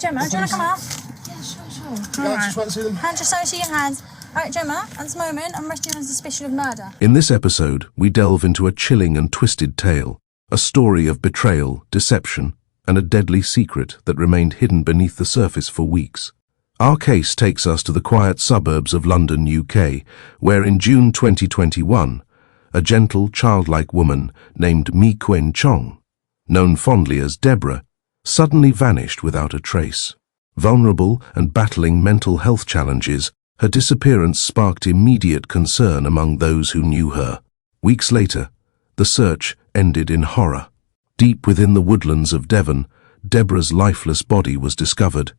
Jemma, do you want to come out? Yeah, sure. All right. Just want to see them. Hand, just see your hands. All right, Jemma, at this moment, I'm arresting you on suspicion of murder. In this episode, we delve into a chilling and twisted tale, a story of betrayal, deception, and a deadly secret that remained hidden beneath the surface for weeks. Our case takes us to the quiet suburbs of London, UK, where in June 2021, a gentle, childlike woman named Mee Kuen Chong, known fondly as Deborah, suddenly vanished without a trace. Vulnerable and battling mental health challenges, her disappearance sparked immediate concern among those who knew her. Weeks later, the search ended in horror. Deep within the woodlands of Devon, Deborah's lifeless body was discovered,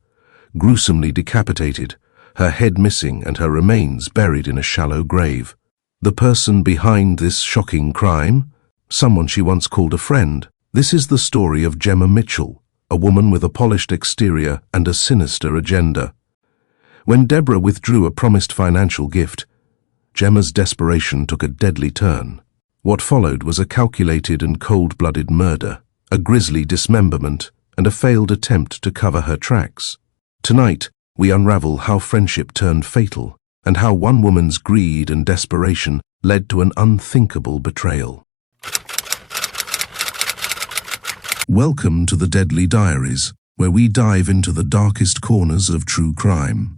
gruesomely decapitated, her head missing and her remains buried in a shallow grave. The person behind this shocking crime? Someone she once called a friend. This is the story of Jemma Mitchell, a woman with a polished exterior and a sinister agenda. When Deborah withdrew a promised financial gift, Jemma's desperation took a deadly turn. What followed was a calculated and cold-blooded murder, a grisly dismemberment, and a failed attempt to cover her tracks. Tonight, we unravel how friendship turned fatal, and how one woman's greed and desperation led to an unthinkable betrayal. Welcome to the Deadly Diaries, where we dive into the darkest corners of true crime.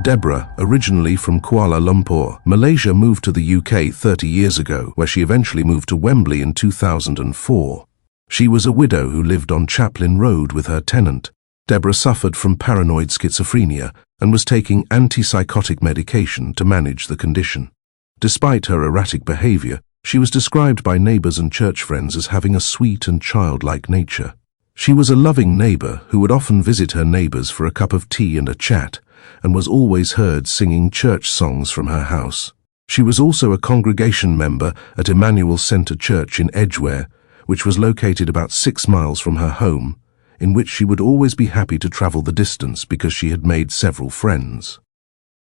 Deborah, originally from Kuala Lumpur, Malaysia, moved to the UK 30 years ago, where she eventually moved to Wembley in 2004. She was a widow who lived on Chaplin Road with her tenant. Deborah suffered from paranoid schizophrenia and was taking antipsychotic medication to manage the condition. Despite her erratic behavior, she was described by neighbors and church friends as having a sweet and childlike nature. She was a loving neighbor who would often visit her neighbors for a cup of tea and a chat, and was always heard singing church songs from her house. She was also a congregation member at Emmanuel Centre Church in Edgware, which was located about 6 miles from her home, in which she would always be happy to travel the distance because she had made several friends.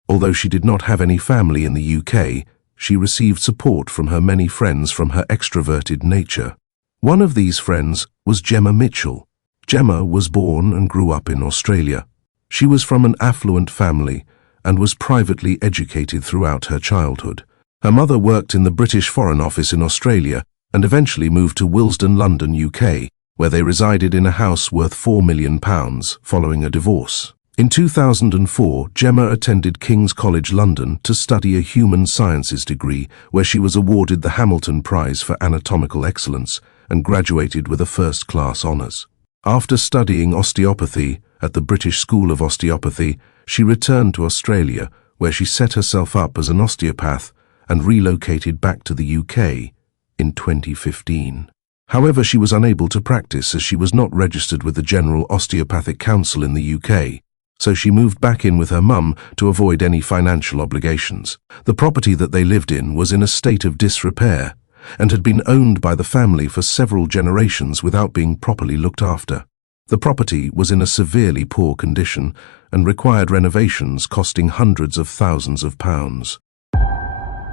Although she did not have any family in the UK, she received support from her many friends from her extroverted nature. One of these friends was Jemma Mitchell. Jemma was born and grew up in Australia. She was from an affluent family and was privately educated throughout her childhood. Her mother worked in the British Foreign Office in Australia and eventually moved to Willesden, London, UK, where they resided in a house worth £4 million following a divorce. In 2004, Jemma attended King's College London to study a human sciences degree, where she was awarded the Hamilton Prize for Anatomical Excellence and graduated with a first-class honours. After studying osteopathy at the British School of Osteopathy, she returned to Australia, where she set herself up as an osteopath and relocated back to the UK in 2015. However, she was unable to practice as she was not registered with the General Osteopathic Council in the UK, so she moved back in with her mum to avoid any financial obligations. The property that they lived in was in a state of disrepair and had been owned by the family for several generations without being properly looked after. The property was in a severely poor condition and required renovations costing hundreds of thousands of pounds.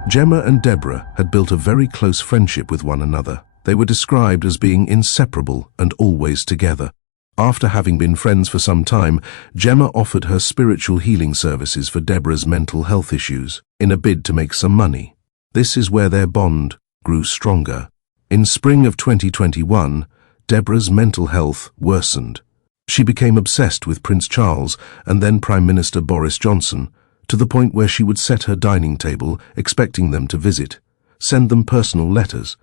Jemma and Deborah had built a very close friendship with one another. They were described as being inseparable and always together. After having been friends for some time, Jemma offered her spiritual healing services for Deborah's mental health issues, in a bid to make some money. This is where their bond grew stronger. In spring of 2021, Deborah's mental health worsened. She became obsessed with Prince Charles and then Prime Minister Boris Johnson, to the point where she would set her dining table expecting them to visit, send them personal letters,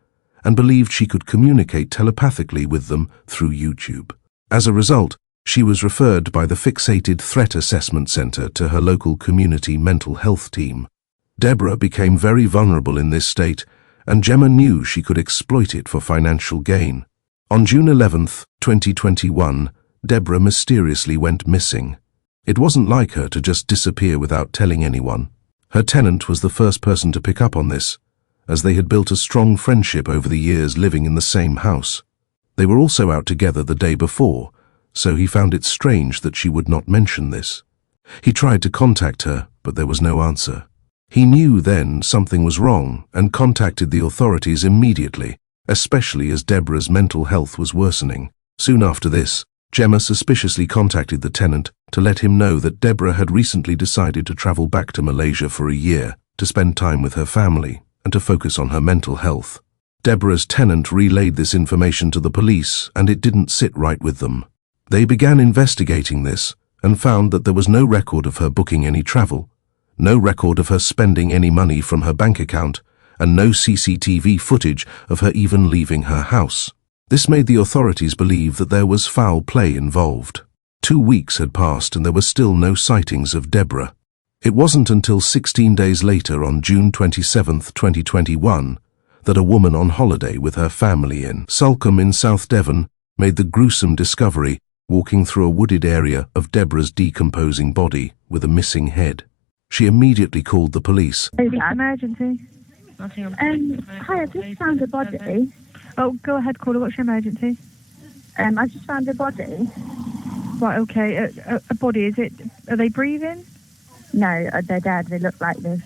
and believed she could communicate telepathically with them through YouTube. As a result, she was referred by the Fixated Threat Assessment Centre to her local community mental health team. Deborah became very vulnerable in this state, and Jemma knew she could exploit it for financial gain. On June 11, 2021, Deborah mysteriously went missing. It wasn't like her to just disappear without telling anyone. Her tenant was the first person to pick up on this, as they had built a strong friendship over the years living in the same house. They were also out together the day before, so he found it strange that she would not mention this. He tried to contact her, but there was no answer. He knew then something was wrong and contacted the authorities immediately, especially as Deborah's mental health was worsening. Soon after this, Jemma suspiciously contacted the tenant to let him know that Deborah had recently decided to travel back to Malaysia for a year to spend time with her family and to focus on her mental health. Deborah's tenant relayed this information to the police, and it didn't sit right with them. They began investigating this and found that there was no record of her booking any travel, no record of her spending any money from her bank account, and no CCTV footage of her even leaving her house. This made the authorities believe that there was foul play involved. 2 weeks had passed and there were still no sightings of Deborah. It wasn't until 16 days later, on June 27, 2021, that a woman on holiday with her family in Sulcombe in South Devon made the gruesome discovery walking through a wooded area of Deborah's decomposing body with a missing head. She immediately called the police. Emergency. Hi, I just found a body. Oh, go ahead, caller. What's your emergency? I just found a body. Right, okay. A body, is it? Are they breathing? No, they're dead. They look like they've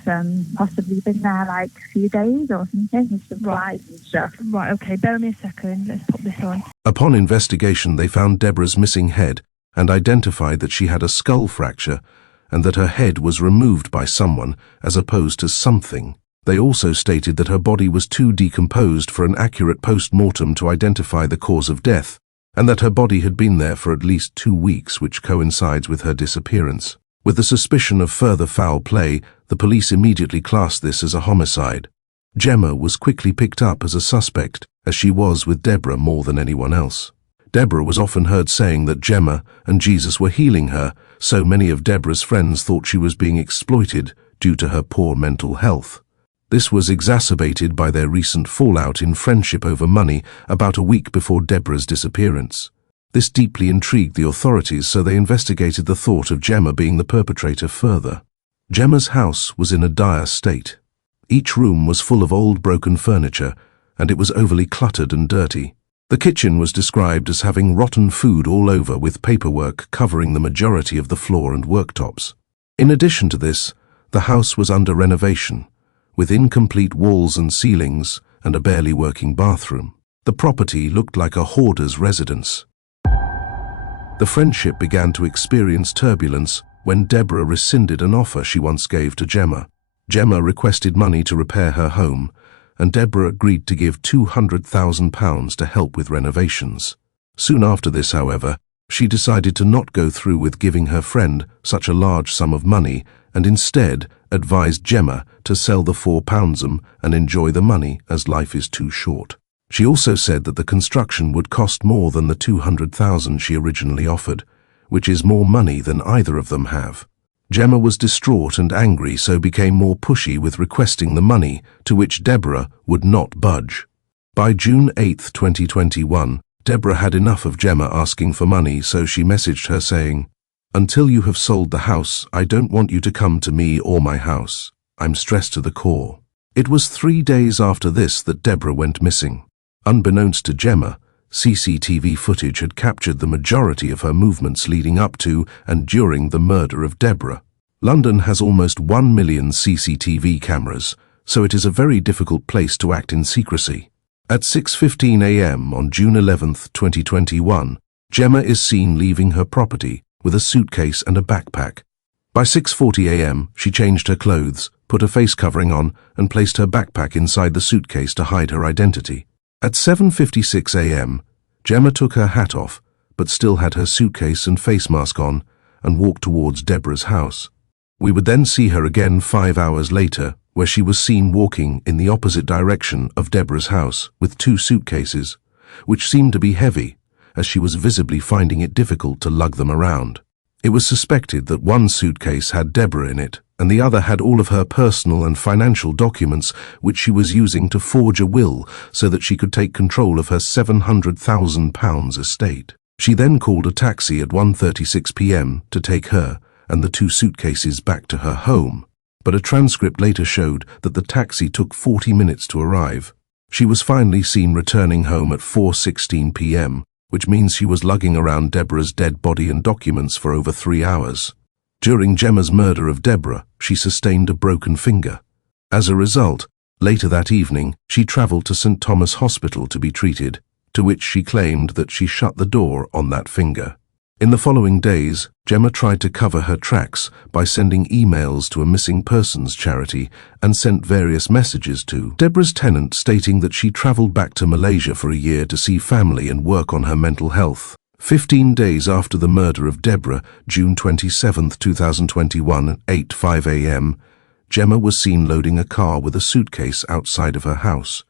possibly been there like a few days or something, with some flies and stuff. Right, okay. Bear me a second. Let's pop this on. Upon investigation, they found Deborah's missing head and identified that she had a skull fracture and that her head was removed by someone as opposed to something. They also stated that her body was too decomposed for an accurate post-mortem to identify the cause of death, and that her body had been there for at least 2 weeks, which coincides with her disappearance. With the suspicion of further foul play, the police immediately classed this as a homicide. Jemma was quickly picked up as a suspect, as she was with Deborah more than anyone else. Deborah was often heard saying that Jemma and Jesus were healing her, so many of Deborah's friends thought she was being exploited due to her poor mental health. This was exacerbated by their recent fallout in friendship over money about a week before Deborah's disappearance. This deeply intrigued the authorities, so they investigated the thought of Jemma being the perpetrator further. Jemma's house was in a dire state. Each room was full of old broken furniture, and it was overly cluttered and dirty. The kitchen was described as having rotten food all over, with paperwork covering the majority of the floor and worktops. In addition to this, the house was under renovation, with incomplete walls and ceilings and a barely working bathroom. The property looked like a hoarder's residence. The friendship began to experience turbulence when Deborah rescinded an offer she once gave to Jemma. Jemma requested money to repair her home, and Deborah agreed to give £200,000 to help with renovations. Soon after this, however, she decided to not go through with giving her friend such a large sum of money and instead advised Jemma to sell the £4 and enjoy the money, as life is too short. She also said that the construction would cost more than the £200,000 she originally offered, which is more money than either of them have. Jemma was distraught and angry, so became more pushy with requesting the money, to which Deborah would not budge. By June 8, 2021, Deborah had enough of Jemma asking for money, so she messaged her saying, "Until you have sold the house, I don't want you to come to me or my house. I'm stressed to the core." It was 3 days after this that Deborah went missing. Unbeknownst to Jemma, CCTV footage had captured the majority of her movements leading up to and during the murder of Deborah. London has almost 1 million CCTV cameras, so it is a very difficult place to act in secrecy. At 6:15 a.m. on June 11, 2021, Jemma is seen leaving her property with a suitcase and a backpack. By 6:40 a.m., she changed her clothes, put a face covering on, and placed her backpack inside the suitcase to hide her identity. At 7:56 a.m., Jemma took her hat off, but still had her suitcase and face mask on, and walked towards Deborah's house. We would then see her again 5 hours later, where she was seen walking in the opposite direction of Deborah's house with 2 suitcases, which seemed to be heavy, as she was visibly finding it difficult to lug them around. It was suspected that one suitcase had Deborah in it, and the other had all of her personal and financial documents, which she was using to forge a will so that she could take control of her £700,000 estate. She then called a taxi at 1:36 p.m. to take her and the 2 suitcases back to her home, but a transcript later showed that the taxi took 40 minutes to arrive. She was finally seen returning home at 4:16 p.m., which means she was lugging around Deborah's dead body and documents for over 3 hours. During Jemma's murder of Deborah, she sustained a broken finger. As a result, later that evening, she travelled to St. Thomas Hospital to be treated. to which she claimed that she shut the door on that finger. In the following days, Jemma tried to cover her tracks by sending emails to a missing persons charity and sent various messages to Deborah's tenant stating that she travelled back to Malaysia for a year to see family and work on her mental health. 15 days after the murder of Deborah, June 27, 2021 at 8:05 a.m., Jemma was seen loading a car with a suitcase outside of her house.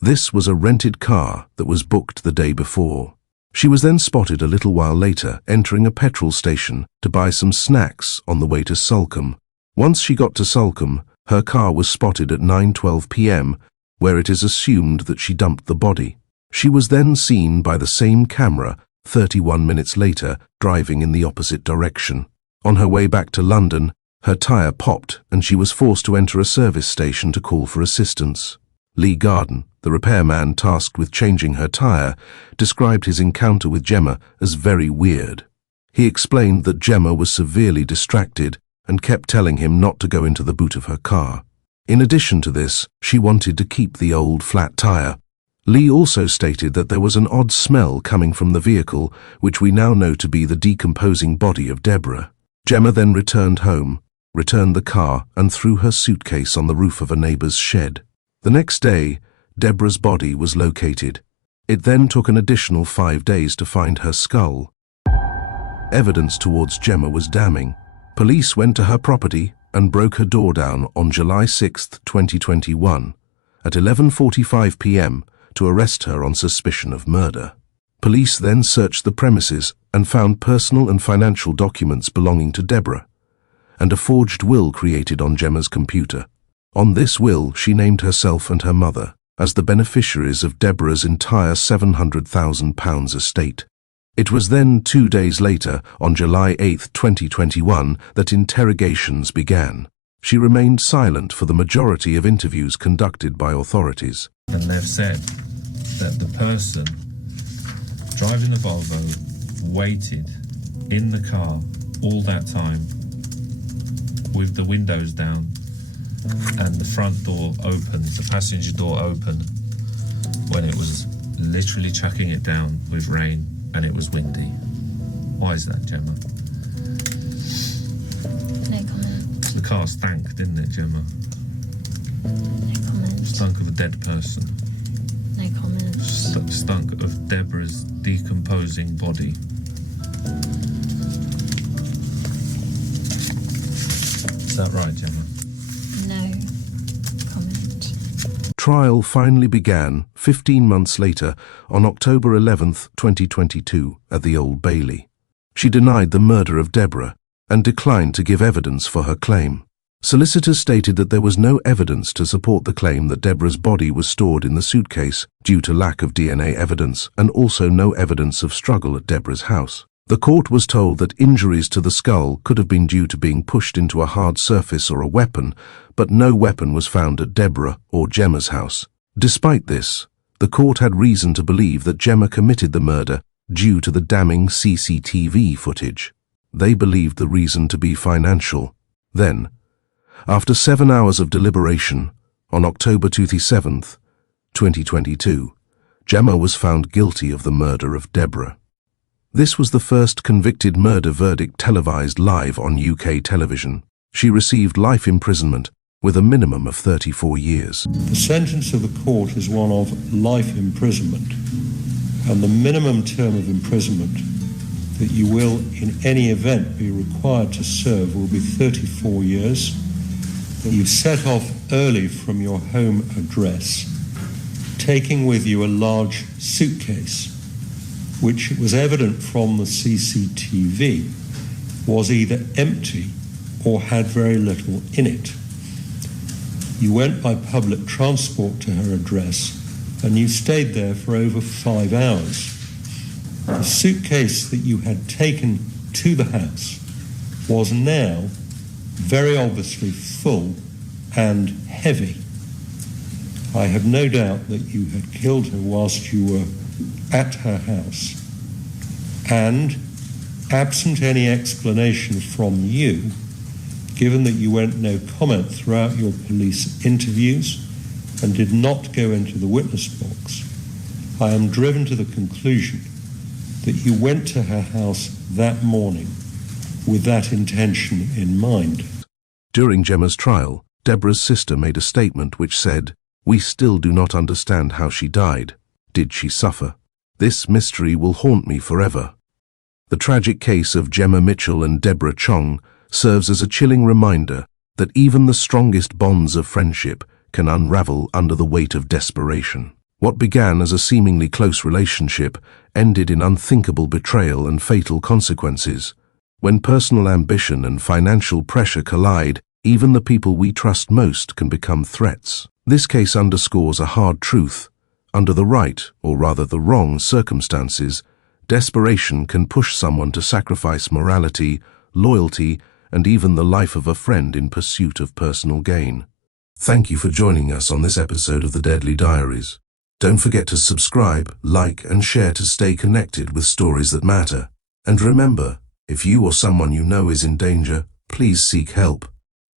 This was a rented car that was booked the day before. She was then spotted a little while later entering a petrol station to buy some snacks on the way to Sulcombe. Once she got to Sulcombe, her car was spotted at 9:12 p.m, where it is assumed that she dumped the body. She was then seen by the same camera 31 minutes later driving in the opposite direction. On her way back to London, her tyre popped and she was forced to enter a service station to call for assistance. Lee Garden, the repairman tasked with changing her tyre, described his encounter with Jemma as very weird. He explained that Jemma was severely distracted and kept telling him not to go into the boot of her car. In addition to this, she wanted to keep the old flat tyre. Lee also stated that there was an odd smell coming from the vehicle, which we now know to be the decomposing body of Deborah. Jemma then returned home, returned the car and threw her suitcase on the roof of a neighbour's shed. The next day, Deborah's body was located. It then took an additional 5 days to find her skull. Evidence towards Jemma was damning. Police went to her property and broke her door down on July 6, 2021, at 11:45 p.m. to arrest her on suspicion of murder. Police then searched the premises and found personal and financial documents belonging to Deborah, and a forged will created on Jemma's computer. On this will, she named herself and her mother as the beneficiaries of Deborah's entire £700,000 estate. It was then 2 days later, on July 8, 2021, that interrogations began. She remained silent for the majority of interviews conducted by authorities. And they've said that the person driving the Volvo waited in the car all that time with the windows down and the front door open, the passenger door open, when it was literally chucking it down with rain and it was windy. Why is that, Jemma? No comment. The car stank, didn't it, Jemma? No comment. Stunk of a dead person. No comment. Stunk of Deborah's decomposing body. Is that right, Jemma? No comment. Trial finally began 15 months later on October 11, 2022, at the Old Bailey. She denied the murder of Deborah and declined to give evidence for her claim. Solicitors stated that there was no evidence to support the claim that Deborah's body was stored in the suitcase due to lack of DNA evidence and also no evidence of struggle at Deborah's house. The court was told that injuries to the skull could have been due to being pushed into a hard surface or a weapon, but no weapon was found at Deborah or Jemma's house. Despite this, the court had reason to believe that Jemma committed the murder due to the damning CCTV footage. They believed the reason to be financial. Then, after 7 hours of deliberation, on October 27, 2022, Jemma was found guilty of the murder of Deborah. This was the first convicted murder verdict televised live on UK television. She received life imprisonment with a minimum of 34 years. The sentence of the court is one of life imprisonment, and the minimum term of imprisonment that you will in any event be required to serve will be 34 years. You set off early from your home address, taking with you a large suitcase, which it was evident from the CCTV was either empty or had very little in it. You went by public transport to her address and you stayed there for over 5 hours. The suitcase that you had taken to the house was now very obviously full and heavy. I have no doubt that you had killed her whilst you were at her house, and absent any explanation from you, given that you went no comment throughout your police interviews and did not go into the witness box, I am driven to the conclusion that you went to her house that morning with that intention in mind. During Jemma's trial, Deborah's sister made a statement which said, "We still do not understand how she died. Did she suffer? This mystery will haunt me forever." The tragic case of Jemma Mitchell and Deborah Chong serves as a chilling reminder that even the strongest bonds of friendship can unravel under the weight of desperation. What began as a seemingly close relationship ended in unthinkable betrayal and fatal consequences. When personal ambition and financial pressure collide, even the people we trust most can become threats. This case underscores a hard truth. Under the right, or rather the wrong, circumstances, desperation can push someone to sacrifice morality, loyalty, and even the life of a friend in pursuit of personal gain. Thank you for joining us on this episode of The Deadly Diaries. Don't forget to subscribe, like, and share to stay connected with stories that matter. And remember, if you or someone you know is in danger, please seek help.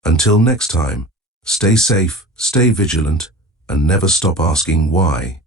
Until next time, stay safe, stay vigilant, and never stop asking why.